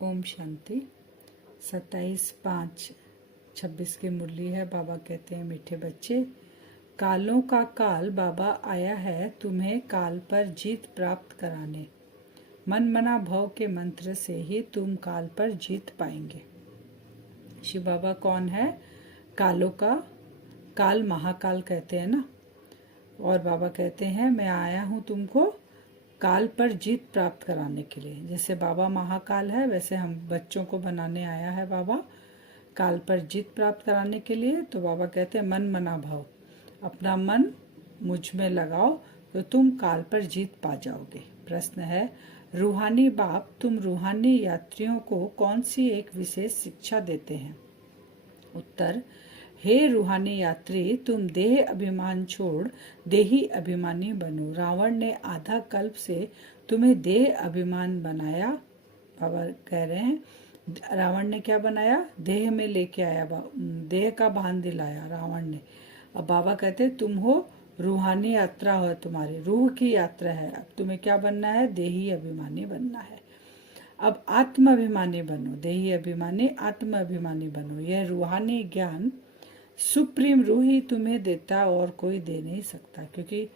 ओम शांति। 27/5/26 की मुरली है। बाबा कहते हैं, मीठे बच्चे, कालों का काल बाबा आया है तुम्हें काल पर जीत प्राप्त कराने। मन मना भव के मंत्र से ही तुम काल पर जीत पाएंगे। शिव बाबा कौन है? कालों का काल महाकाल कहते हैं ना। और बाबा कहते हैं, मैं आया हूँ तुमको काल पर जीत प्राप्त कराने के लिए। जैसे बाबा महाकाल है, वैसे हम बच्चों को बनाने आया है बाबा काल पर जीत प्राप्त कराने के लिए। तो बाबा कहते हैं, मन मना भाव, अपना मन मुझ में लगाओ तो तुम काल पर जीत पा जाओगे। प्रश्न है, रूहानी बाप तुम रूहानी यात्रियों को कौन सी एक विशेष शिक्षा देते हैं? उत्तर, हे रूहानी यात्री, तुम देह अभिमान छोड़ देही अभिमानी बनो। रावण ने आधा कल्प से तुम्हें देह अभिमान बनाया। बाबा कह रहे हैं, रावण ने क्या बनाया? देह में लेके आया, देह का भान दिलाया रावण ने। अब बाबा कहते तुम हो रूहानी यात्रा हो, तुम्हारी रूह की यात्रा है। अब तुम्हें क्या बनना है? देही अभिमानी बनना है। अब आत्म अभिमानी बनो, देही अभिमानी आत्म अभिमानी बनो। यह रूहानी ज्ञान सुप्रीम रूह ही तुम्हें देता और कोई दे नहीं सकता, क्योंकि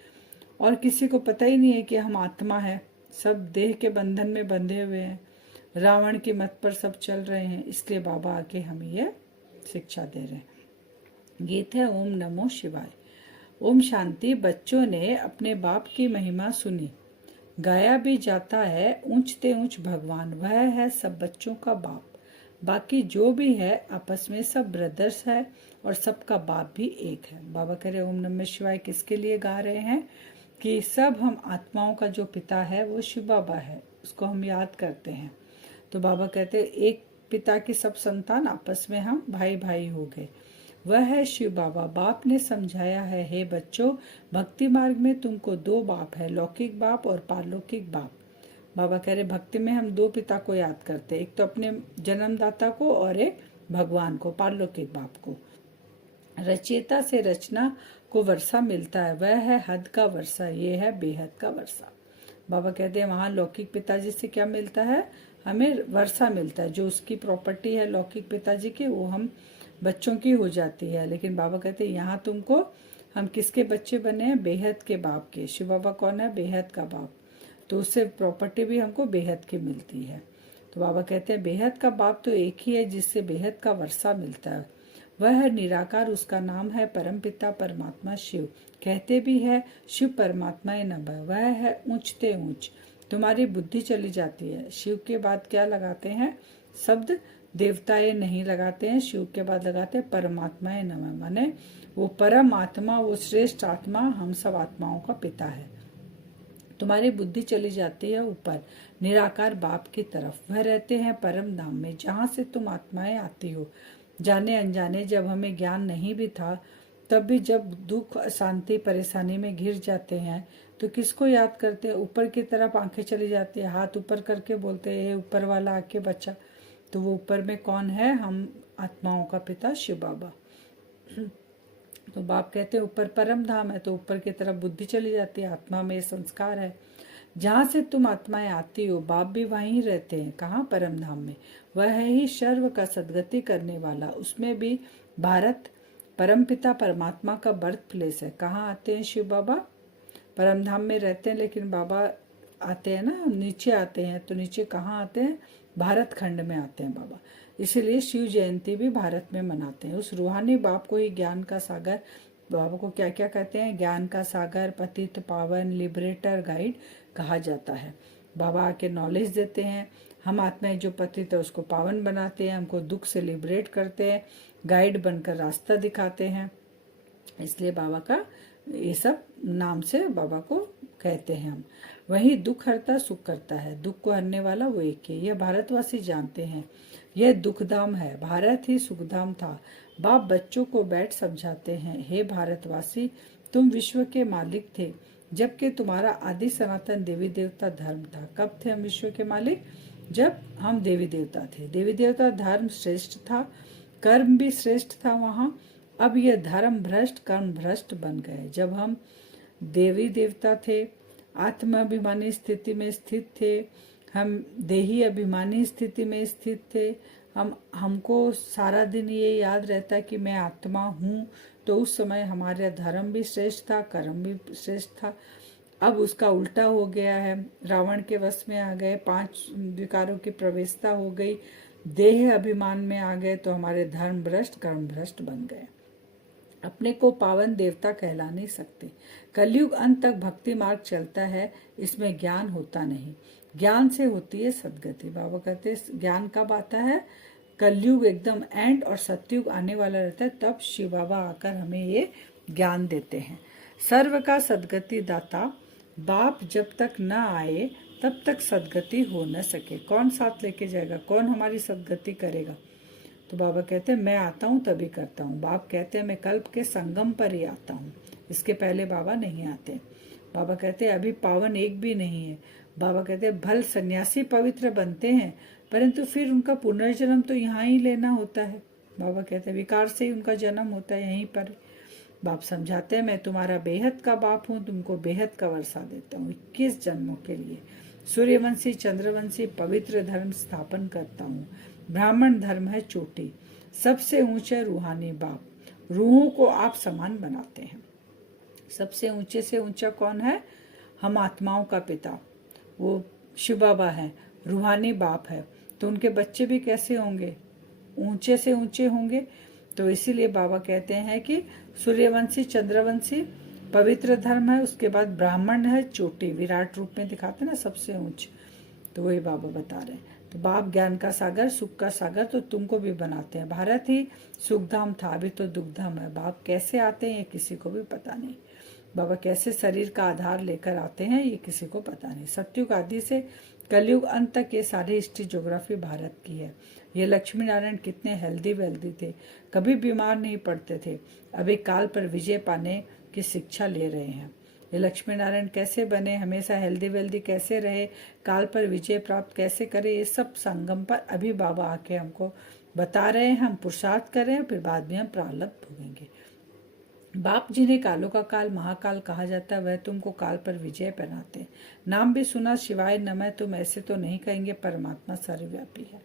और किसी को पता ही नहीं है कि हम आत्मा है। सब देह के बंधन में बंधे हुए हैं, रावण की मत पर सब चल रहे हैं। इसलिए बाबा आके हमें यह शिक्षा दे रहे हैं। गीत है ओम नमो शिवाय। ओम शांति। बच्चों ने अपने बाप की महिमा सुनी, गाया भी जाता है ऊंचते ऊंच भगवान, वह है सब बच्चों का बाप। बाकी जो भी है आपस में सब ब्रदर्स है और सबका बाप भी एक है। बाबा कह रहे ओम नमः शिवाय किसके लिए गा रहे हैं? कि सब हम आत्माओं का जो पिता है वो शिव बाबा है, उसको हम याद करते हैं। तो बाबा कहते हैं, एक पिता की सब संतान आपस में हम भाई भाई हो गए, वह है शिव बाबा। बाप ने समझाया है, हे बच्चों, भक्ति मार्ग में तुमको दो बाप है, लौकिक बाप और पारलौकिक बाप। बाबा कह रहे भक्ति में हम दो पिता को याद करते, एक तो अपने जन्मदाता को और एक भगवान को, पारलौकिक बाप को। रचयिता से रचना को वर्षा मिलता है, वह है हद का वर्षा, ये है बेहद का वर्षा। बाबा कहते हैं वहाँ लौकिक पिताजी से क्या मिलता है? हमें वर्षा मिलता है, जो उसकी प्रॉपर्टी है लौकिक पिताजी की, वो हम बच्चों की हो जाती है। लेकिन बाबा कहते हैं यहाँ तुमको हम किसके बच्चे बने हैं? बेहद के बाप के। शिव बाबा कौन है? बेहद का बाप। तो उससे प्रॉपर्टी भी हमको बेहद की मिलती है। तो बाबा कहते हैं बेहद का बाप तो एक ही है जिससे बेहद का वर्षा मिलता है, वह है निराकार, उसका नाम है परमपिता परमात्मा शिव। कहते भी है शिव परमात्मा नमः, वह है ऊंचते ऊंच। तुम्हारी बुद्धि चली जाती है। शिव के बाद क्या लगाते हैं शब्द? देवताएं नहीं लगाते हैं, शिव के बाद लगाते हैं परमात्मा नमः, माने वो परम आत्मा, वो श्रेष्ठ आत्मा हम सब आत्माओं का पिता है। तुम्हारी बुद्धि चली जाती है ऊपर निराकार बाप की तरफ, वह रहते हैं परम धाम में, जहाँ से तुम आत्माएं आती हो। जाने अनजाने जब हमें ज्ञान नहीं भी था, तब भी जब दुख अशांति परेशानी में घिर जाते हैं तो किसको याद करते हैं? ऊपर की तरफ आंखें चली जाती है, हाथ ऊपर करके बोलते हैं ऊपर वाला आके बचा। तो वो ऊपर में कौन है? हम आत्माओं का पिता शिव बाबा। तो बाप कहते हैं ऊपर परम धाम है, तो ऊपर की तरफ बुद्धि चली जाती है, आत्मा में संस्कार है। जहाँ से तुम आत्माएं आती हो बाप भी वहीं रहते हैं। कहाँ? परम धाम में। वह है ही सर्व का सदगति करने वाला। उसमें भी भारत परमपिता परमात्मा का बर्थ प्लेस है। कहाँ आते हैं शिव बाबा? परम धाम में रहते हैं, लेकिन बाबा आते हैं ना, नीचे आते हैं। तो नीचे कहाँ आते हैं? भारत खंड में आते हैं बाबा। इसीलिए शिव जयंती भी भारत में मनाते हैं। उस रूहानी बाप को ही ज्ञान का सागर, बाबा को क्या क्या कहते हैं? ज्ञान का सागर, पतित पावन, लिबरेटर, गाइड कहा जाता है। बाबा आके नॉलेज देते हैं, हम आत्माएं जो पतित है उसको पावन बनाते हैं, हमको दुख से लिबरेट करते हैं, गाइड बनकर रास्ता दिखाते हैं। इसलिए बाबा का ये सब नाम से बाबा को कहते हैं हम। वही दुख हरता सुख करता है, दुख को हरने वाला वो एक है। यह भारतवासी जानते हैं, यह दुखधाम है, भारत ही सुखधाम था। बाप बच्चों को बैठ समझाते हैं, हे भारतवासी, तुम विश्व के मालिक थे जबकि तुम्हारा आदि सनातन देवी देवता धर्म था। कब थे हम विश्व के मालिक? जब हम देवी देवता थे। देवी देवता धर्म श्रेष्ठ था, कर्म भी श्रेष्ठ था वहाँ। अब यह धर्म भ्रष्ट कर्म भ्रष्ट बन गए। जब हम देवी देवता थे, आत्माभिमानी स्थिति में स्थित थे, हम देही अभिमानी स्थिति में स्थित थे। हमको सारा दिन ये याद रहता कि मैं आत्मा हूँ, तो उस समय हमारा धर्म भी श्रेष्ठ था, कर्म भी श्रेष्ठ था। अब उसका उल्टा हो गया है, रावण के वश में आ गए, 5 विकारों की प्रवेशता हो गई, देह अभिमान में आ गए, तो हमारे धर्म भ्रष्ट कर्म भ्रष्ट बन गए, अपने को पावन देवता कहला नहीं सकते। कलयुग अंत तक भक्ति मार्ग चलता है, इसमें ज्ञान होता नहीं, ज्ञान से होती है सदगति। बाबा कहते ज्ञान कब आता है? कलयुग एकदम एंड और सतयुग आने वाला रहता है, तब शिव बाबा आकर हमें ये ज्ञान देते हैं। सर्व का सदगति दाता, बाप जब तक न आए तब तक सदगति हो न सके। कौन साथ लेके जाएगा? कौन हमारी सदगति करेगा? तो बाबा कहते हैं मैं आता हूँ तभी करता हूँ। बाप कहते हैं मैं कल्प के संगम पर ही आता हूँ, इसके पहले बाबा नहीं आते। बाबा कहते हैं अभी पावन एक भी नहीं है। बाबा कहते हैं भल सन्यासी पवित्र बनते हैं, परंतु फिर उनका पुनर्जन्म तो यहाँ ही लेना होता है। बाबा कहते हैं विकार से ही उनका जन्म होता है यहीं पर। बाप समझाते हैं मैं तुम्हारा बेहद का बाप हूँ, तुमको बेहद का वर्षा देता हूँ 21 जन्मों के लिए। सूर्यवंशी चंद्रवंशी पवित्र धर्म स्थापन करता हूँ। ब्राह्मण धर्म है चोटी, सबसे ऊंचे रूहानी बाप। रूहों को आप समान बनाते हैं। सबसे ऊंचे से ऊंचा कौन है? हम आत्माओं का पिता, वो शिव बाबा है, रूहानी बाप है। तो उनके बच्चे भी कैसे होंगे? ऊंचे से ऊंचे होंगे। तो इसीलिए बाबा कहते हैं कि सूर्यवंशी चंद्रवंशी पवित्र धर्म है, उसके बाद ब्राह्मण है चोटी, विराट रूप में दिखाते ना सबसे ऊंच। तो वही बाबा बता रहे हैं। तो बाप ज्ञान का सागर सुख का सागर तो तुमको भी बनाते हैं। भारत ही सुखधाम था, अभी तो दुखधाम है। बाप कैसे आते हैं ये किसी को भी पता नहीं। बाबा कैसे शरीर का आधार लेकर आते हैं ये किसी को पता नहीं। सतयुग आदि से कलयुग अंत तक ये सारी हिस्ट्री ज्योग्राफी भारत की है। ये लक्ष्मी नारायण कितने हेल्दी वेल्दी थे, कभी बीमार नहीं पड़ते थे, अभी काल पर विजय पाने की शिक्षा ले रहे हैं। ये लक्ष्मी नारायण कैसे बने, हमेशा हेल्दी वेल्दी कैसे रहे, काल पर विजय प्राप्त कैसे करें, ये सब संगम पर अभी बाबा आके हमको बता रहे हैं। हम पुरुषार्थ करें, फिर बाद में हम प्रारब्ध भोगेंगे। बाप जिन्हें कालों का काल महाकाल कहा जाता है, वह तुमको काल पर विजय पहनाते हैं। नाम भी सुना शिवाय नमः, तुम ऐसे तो नहीं कहेंगे परमात्मा सर्वव्यापी है।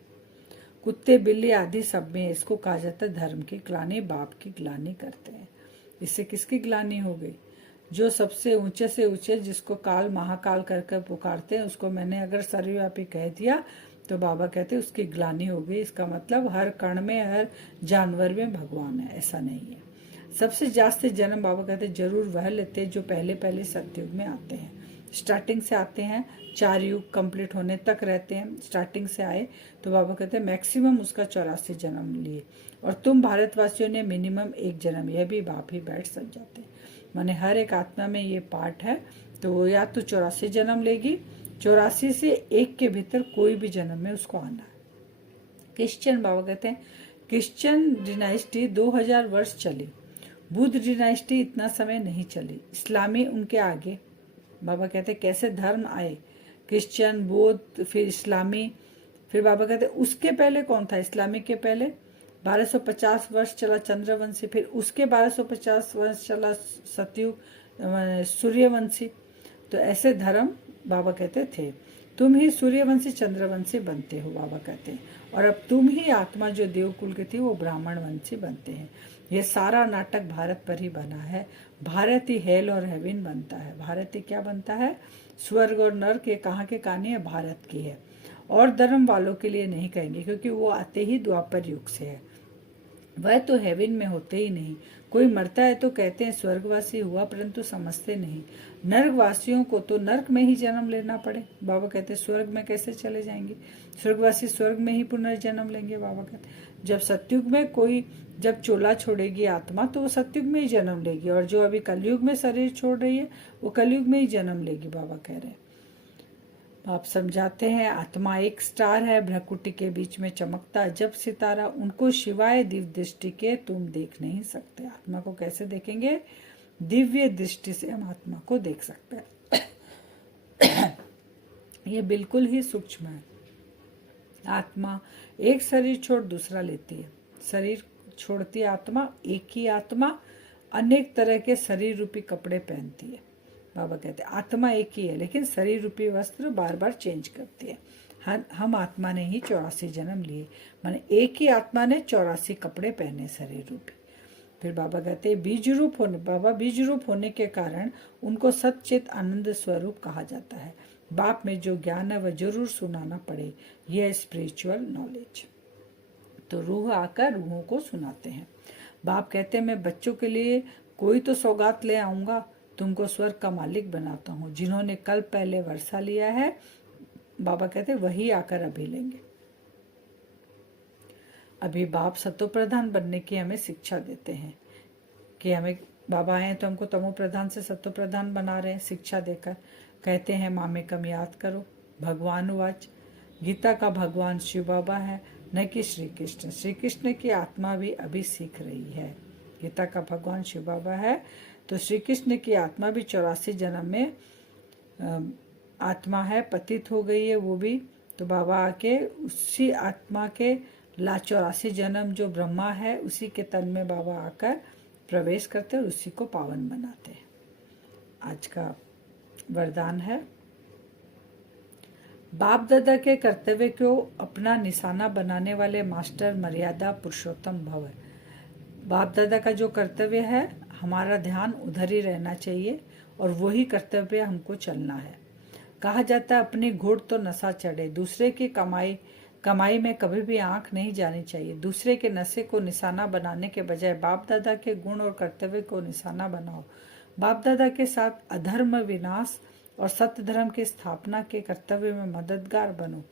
कुत्ते बिल्ली आदि सब में इसको कहा जाता है धर्म की ग्लानि, बाप की ग्लानि करते हैं। इससे किसकी ग्लानि हो गई? जो सबसे ऊंचे से ऊंचे, जिसको काल महाकाल कर पुकारते हैं, उसको मैंने अगर सर्वव्यापी कह दिया तो बाबा कहते हैं उसकी ग्लानि हो गई। इसका मतलब हर कण में, हर जानवर में भगवान है, ऐसा नहीं है। सबसे जास्त जन्म बाबा कहते जरूर वह लेते जो पहले पहले सतयुग में आते हैं। स्टार्टिंग से आते हैं, 4 युग कंप्लीट होने तक रहते हैं। स्टार्टिंग से आए तो बाबा कहते हैं मैक्सिमम उसका 84 जन्म लिए, और तुम भारतवासियों ने मिनिमम 1 जन्म, यह भी बाप ही बैठ सक जाते हैं। माने हर एक आत्मा में ये पार्ट है, तो या तो 84 जन्म लेगी, 84 से 1 के भीतर कोई भी जन्म में उसको आना है। क्रिश्चियन बाबा कहते हैं क्रिश्चियन डिनाइस्टी 2000 वर्ष चली, बुद्ध डिनाइस्टी इतना समय नहीं चली, इस्लामी उनके आगे। बाबा कहते कैसे धर्म आए, क्रिश्चियन, बौद्ध, फिर इस्लामी, फिर बाबा कहते उसके पहले कौन था? इस्लामी के पहले 1250 वर्ष चला चंद्रवंशी, फिर उसके 1250 वर्ष चला सतयुग सूर्यवंशी। तो ऐसे धर्म बाबा कहते थे। तुम ही सूर्यवंशी चंद्रवंशी बनते हो, बाबा कहते हैं, और अब तुम ही आत्मा जो देवकुल की थी वो ब्राह्मण वंशी बनते हैं। ये सारा नाटक भारत पर ही बना है। भारत ही हेल और हेवन बनता है। भारत ही क्या बनता है? स्वर्ग और नर्क। ये कहाँ के कहानी है? भारत की है। और धर्म वालों के लिए नहीं कहेंगे, क्योंकि वो आते ही द्वापर युग से है। वह तो हेवन में होते ही नहीं। कोई मरता है तो कहते हैं स्वर्गवासी हुआ, परंतु समझते नहीं नर्कवासियों को तो नर्क में ही जन्म लेना पड़े। बाबा कहते स्वर्ग में कैसे चले जाएंगे? स्वर्गवासी स्वर्ग में ही पुनर्जन्म लेंगे। बाबा कहते जब सतयुग में कोई जब चोला छोड़ेगी आत्मा तो वो सतयुग में ही जन्म लेगी, और जो अभी कलयुग में शरीर छोड़ रही है वो कलयुग में ही जन्म लेगी। बाबा कह रहे हैं। आप समझाते हैं आत्मा एक स्टार है, भ्रकुटी के बीच में चमकता है जब सितारा, उनको शिवाय दिव्य दृष्टि के तुम देख नहीं सकते। आत्मा को कैसे देखेंगे? दिव्य दृष्टि से हम आत्मा को देख सकते हैं। ये बिल्कुल ही सूक्ष्म है। आत्मा एक शरीर छोड़ दूसरा लेती है, शरीर छोड़ती आत्मा, एक ही आत्मा अनेक तरह के शरीर रूपी कपड़े पहनती है। बाबा कहते हैं आत्मा एक ही है, लेकिन शरीर रूपी वस्त्र बार बार चेंज करती है। हम आत्मा ने ही 84 जन्म लिए, माने एक ही आत्मा ने 84 कपड़े पहने शरीर रूपी। फिर बाबा कहते हैं बीज रूप होने के कारण उनको सच्चित आनंद स्वरूप कहा जाता है। बाप में जो ज्ञान है वह जरूर सुनाना पड़े, यह है स्पिरिचुअल नॉलेज। तो रूह आकर रूहों को सुनाते हैं। बाप कहते हैं मैं बच्चों के लिए कोई तो सौगात ले आऊंगा, तुमको स्वर्ग का मालिक बनाता हूँ। जिन्होंने कल पहले वर्षा लिया है, बाबा कहते हैं वही आकर अभी लेंगे। अभी बाप सतो प्रधान बनने की हमें शिक्षा देते हैं कि हमें बाबा आए तो हमको तमो प्रधान से सतो प्रधान बना रहे हैं शिक्षा देकर। कहते हैं मामेकम याद करो, भगवान वाच। गीता का भगवान शिव बाबा है, न कि श्री कृष्ण। श्री कृष्ण की आत्मा भी अभी सीख रही है। गीता का भगवान शिव बाबा है, तो श्री कृष्ण की आत्मा भी 84 जन्म में आत्मा है, पतित हो गई है वो भी। तो बाबा आके उसी आत्मा के 84 जन्म जो ब्रह्मा है उसी के तन में बाबा आकर प्रवेश करते हैं और उसी को पावन बनाते हैं। आज का वरदान है, बाप दादा के कर्तव्य को अपना निशाना बनाने वाले मास्टर मर्यादा पुरुषोत्तम भव है। बाप दादा का जो कर्तव्य है, हमारा ध्यान उधर ही रहना चाहिए और वही कर्तव्य हमको चलना है। कहा जाता है अपनी घोड़ तो नशा चढ़े, दूसरे की कमाई में कभी भी आंख नहीं जानी चाहिए। दूसरे के नशे को निशाना बनाने के बजाय बाप दादा के गुण और कर्तव्य को निशाना बनाओ। बाप दादा के साथ अधर्म विनाश और सत्य धर्म की स्थापना के कर्तव्य में मददगार बनो।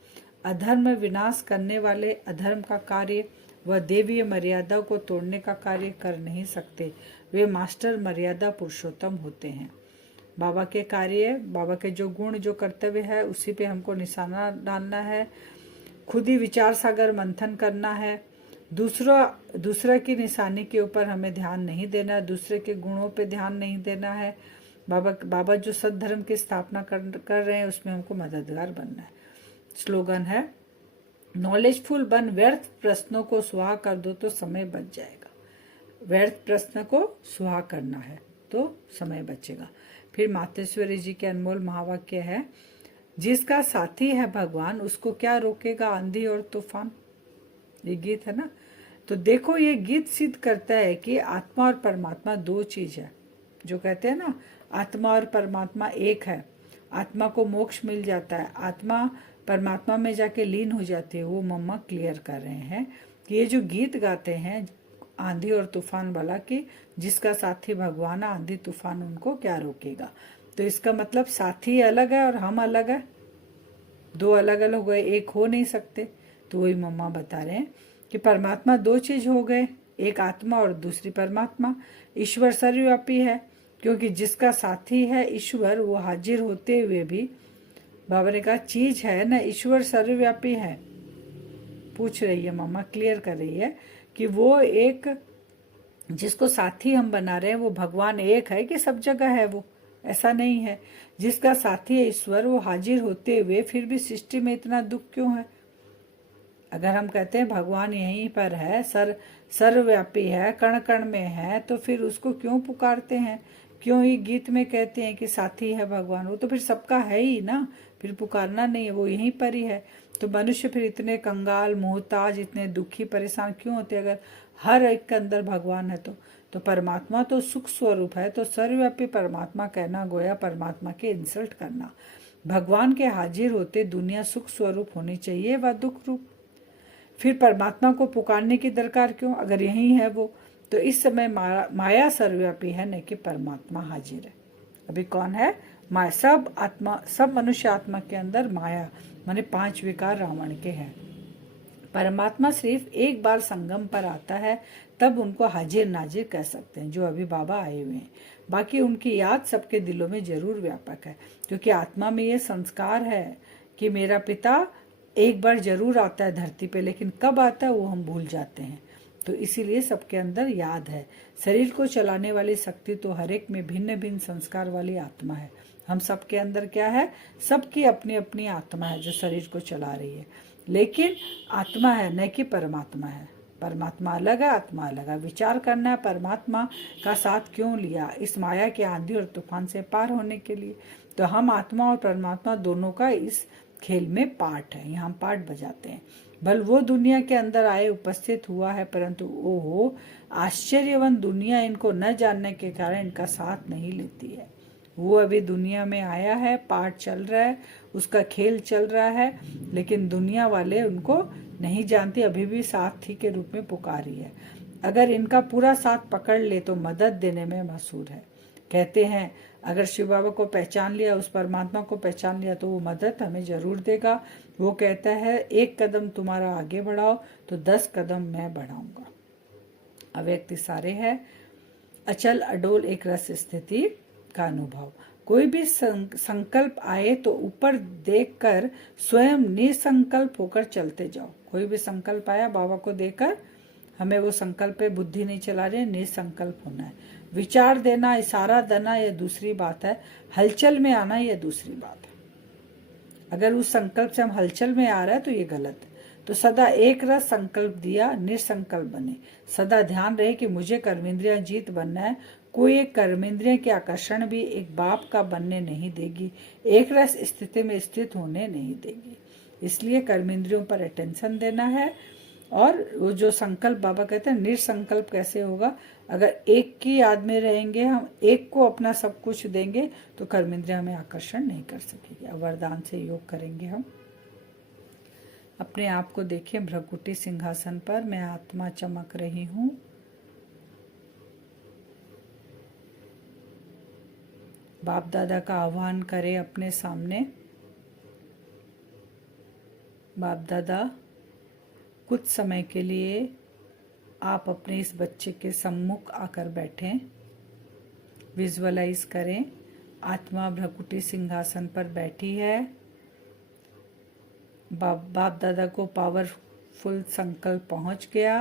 अधर्म विनाश करने वाले अधर्म का कार्य व देवीय मर्यादा को तोड़ने का कार्य कर नहीं सकते। वे मास्टर मर्यादा पुरुषोत्तम होते हैं। बाबा के कार्य, बाबा के जो गुण जो कर्तव्य है उसी पे हमको निशाना डालना है। खुद ही विचार सागर मंथन करना है। दूसरा की निशानी के ऊपर हमें ध्यान नहीं देना, दूसरे के गुणों पे ध्यान नहीं देना है। बाबा जो सद्धर्म की स्थापना कर रहे हैं उसमें हमको मददगार बनना है। स्लोगन है, नॉलेजफुल बन, व्यर्थ प्रश्नों को सुहा कर दो तो समय बच जाएगा। व्यर्थ प्रश्न को सुहा करना है तो समय बचेगा। फिर मातेश्वरी जी के अनमोल महावाक्य है, जिसका साथी है भगवान उसको क्या रोकेगा आंधी और तूफान। ये गीत है ना। तो देखो ये गीत सिद्ध करता है कि आत्मा और परमात्मा दो चीज है। जो कहते हैं ना आत्मा और परमात्मा एक है, आत्मा को मोक्ष मिल जाता है, आत्मा परमात्मा में जाके लीन हो जाती है। वो मम्मा क्लियर कर रहे हैं कि ये जो गीत गाते हैं आंधी और तूफान वाला, कि जिसका साथी भगवान है आंधी तूफान उनको क्या रोकेगा। तो इसका मतलब साथी अलग है और हम अलग है, दो अलग अलग हो गए, एक हो नहीं सकते। तो वही मम्मा बता रहे हैं कि परमात्मा दो चीज हो गए, एक आत्मा और दूसरी परमात्मा। ईश्वर सर्वव्यापी है क्योंकि जिसका साथी है ईश्वर, वो हाजिर होते हुए भी, बाबा ने कहा चीज है ना, ईश्वर सर्वव्यापी है। पूछ रही है मम्मा, क्लियर कर रही है कि वो एक जिसको साथी हम बना रहे हैं वो भगवान एक है कि सब जगह है, वो ऐसा नहीं है। जिसका साथी है ईश्वर, वो हाजिर होते हुए फिर भी सृष्टि में इतना दुख क्यों है। अगर हम कहते हैं भगवान यहीं पर है, सर्वव्यापी है, कण कण में है, तो फिर उसको क्यों पुकारते हैं। क्यों ही गीत में कहते हैं कि साथी है भगवान, वो तो फिर सबका है ही ना, फिर पुकारना नहीं है, वो यहीं पर ही है। तो मनुष्य फिर इतने कंगाल मोहताज, इतने दुखी परेशान क्यों होते अगर हर एक के अंदर भगवान है। तो परमात्मा तो सुख स्वरूप है, तो सर्वव्यापी परमात्मा कहना गोया परमात्मा के इंसल्ट करना। भगवान के हाजिर होते दुनिया सुख स्वरूप होनी चाहिए व दुख रूप। फिर परमात्मा को पुकारने की दरकार क्यों अगर यही है वो। तो इस समय माया सर्वव्यापी है, न कि परमात्मा हाजिर है। अभी कौन है माया, सब आत्मा, सब मनुष्य आत्मा के अंदर माया माने 5 विकार रावण के हैं। परमात्मा सिर्फ एक बार संगम पर आता है तब उनको हाजिर नाजिर कह सकते हैं, जो अभी बाबा आए हुए हैं। बाकी उनकी याद सबके दिलों में जरूर व्यापक है, क्योंकि आत्मा में ये संस्कार है कि मेरा पिता एक बार जरूर आता है धरती पे, लेकिन कब आता है वो हम भूल जाते हैं। तो इसीलिए सबके अंदर याद है। शरीर को चलाने वाली शक्ति तो हर एक में भिन्न भिन्न संस्कार वाली आत्मा है। हम सबके अंदर क्या है, सबकी अपनी अपनी आत्मा है जो शरीर को चला रही है, लेकिन आत्मा है न कि परमात्मा है। परमात्मा अलग है, आत्मा अलग है। विचार करना है परमात्मा का साथ क्यों लिया, इस माया के आंधी और तूफान से पार होने के लिए। तो हम आत्मा और परमात्मा दोनों का इस खेल में पार्ट है, यहाँ हम पार्ट बजाते हैं। बल वो दुनिया के अंदर आए उपस्थित हुआ है, परंतु ओहो आश्चर्यवन दुनिया इनको न जानने के कारण इनका साथ नहीं लेती है। वो अभी दुनिया में आया है, पार्ट चल रहा है, उसका खेल चल रहा है, लेकिन दुनिया वाले उनको नहीं जानते, अभी भी साथी के रूप में पुकारी है। अगर इनका पूरा साथ पकड़ ले तो मदद देने में मशहूर है। कहते हैं अगर शिव बाबा को पहचान लिया, उस परमात्मा को पहचान लिया, तो वो मदद हमें जरूर देगा। वो कहता है 1 कदम तुम्हारा आगे बढ़ाओ तो 10 कदम मैं बढ़ाऊंगा। अव्यक्त इशारे है, अचल अडोल एक रस स्थिति का अनुभव। कोई भी संकल्प आए तो ऊपर देखकर स्वयं निसंकल्प होकर चलते जाओ। कोई भी संकल्प आया बाबा को देखकर हमें वो संकल्प पे बुद्धि नहीं चला रहे, निसंकल्प होना है। विचार देना, इशारा देना यह दूसरी बात है, हलचल में आना यह दूसरी बात है। अगर उस संकल्प से हम हलचल में आ रहे हैं तो ये गलत है। तो सदा एक रस संकल्प दिया, निसंकल्प बने। सदा ध्यान रहे कि मुझे कर्मेंद्रियां जीत बनना है। कोई एक कर्मेंद्रिय के आकर्षण भी एक बाप का बनने नहीं देगी, एक रस स्थिति में स्थित होने नहीं देगी। इसलिए कर्मेंद्रियों पर अटेंशन देना है। और वो जो संकल्प बाबा कहते हैं निसंकल्प कैसे होगा, अगर एक की याद में रहेंगे, हम एक को अपना सब कुछ देंगे तो कर्मेंद्रिया में आकर्षण नहीं कर सकेगी। अब वरदान से योग करेंगे हम। अपने आप को देखिए भ्रकुटी सिंहासन पर, मैं आत्मा चमक रही हूँ। बाप दादा का आह्वान करें अपने सामने। बाप दादा कुछ समय के लिए आप अपने इस बच्चे के सम्मुख आकर बैठें। विजुअलाइज करें आत्मा भ्रकुटी सिंहासन पर बैठी है। बाप दादा को पावरफुल संकल्प पहुंच गया।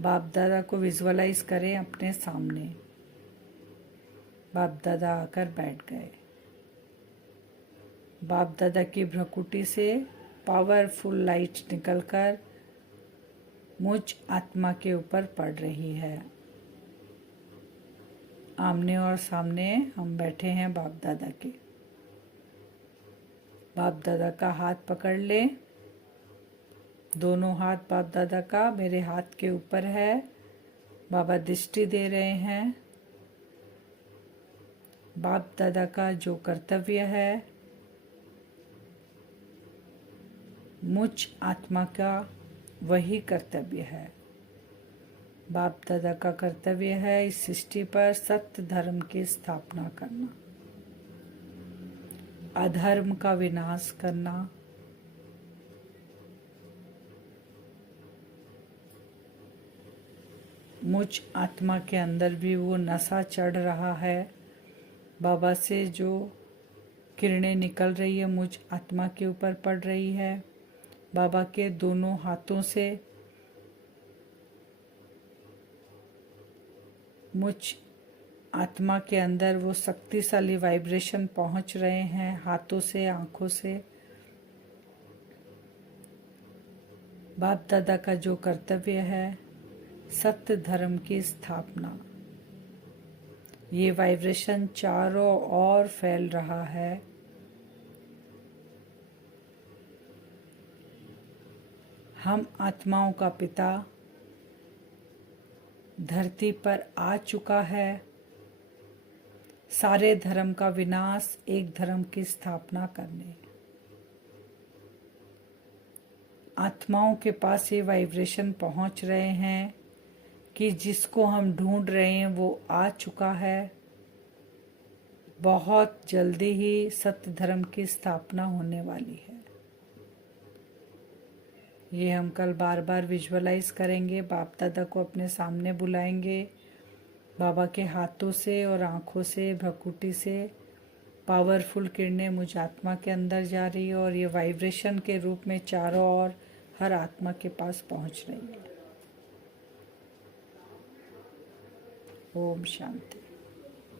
बाप दादा को विजुअलाइज करें अपने सामने। बाप दादा आकर बैठ गए। बाप दादा की भ्रकुटी से पावरफुल लाइट निकलकर मुझ आत्मा के ऊपर पड़ रही है। आमने और सामने हम बैठे हैं बाप दादा के। बाप दादा का हाथ पकड़ ले। दोनों हाथ बाप दादा का मेरे हाथ के ऊपर है। बाबा दृष्टि दे रहे हैं। बाप दादा का जो कर्तव्य है मुझ आत्मा का वही कर्तव्य है। बाप दादा का कर्तव्य है इस सृष्टि पर सत्य धर्म की स्थापना करना, अधर्म का विनाश करना, मुझ आत्मा के अंदर भी वो नशा चढ़ रहा है। बाबा से जो किरणें निकल रही है मुझ आत्मा के ऊपर पड़ रही है। बाबा के दोनों हाथों से मुझ आत्मा के अंदर वो शक्तिशाली वाइब्रेशन पहुंच रहे हैं, हाथों से, आंखों से। बाप दादा का जो कर्तव्य है सत्य धर्म की स्थापना, ये वाइब्रेशन चारों ओर फैल रहा है। हम आत्माओं का पिता धरती पर आ चुका है। सारे धर्म का विनाश, एक धर्म की स्थापना करने। आत्माओं के पास ये वाइब्रेशन पहुंच रहे हैं कि जिसको हम ढूंढ रहे हैं वो आ चुका है। बहुत जल्दी ही सत्य धर्म की स्थापना होने वाली है। ये हम कल बार बार विजुअलाइज करेंगे। बाप दादा को अपने सामने बुलाएंगे। बाबा के हाथों से और आँखों से, भ्रकुटी से पावरफुल किरणें मुझ आत्मा के अंदर जा रही है और ये वाइब्रेशन के रूप में चारों ओर हर आत्मा के पास पहुंच रही है। ओम शांति।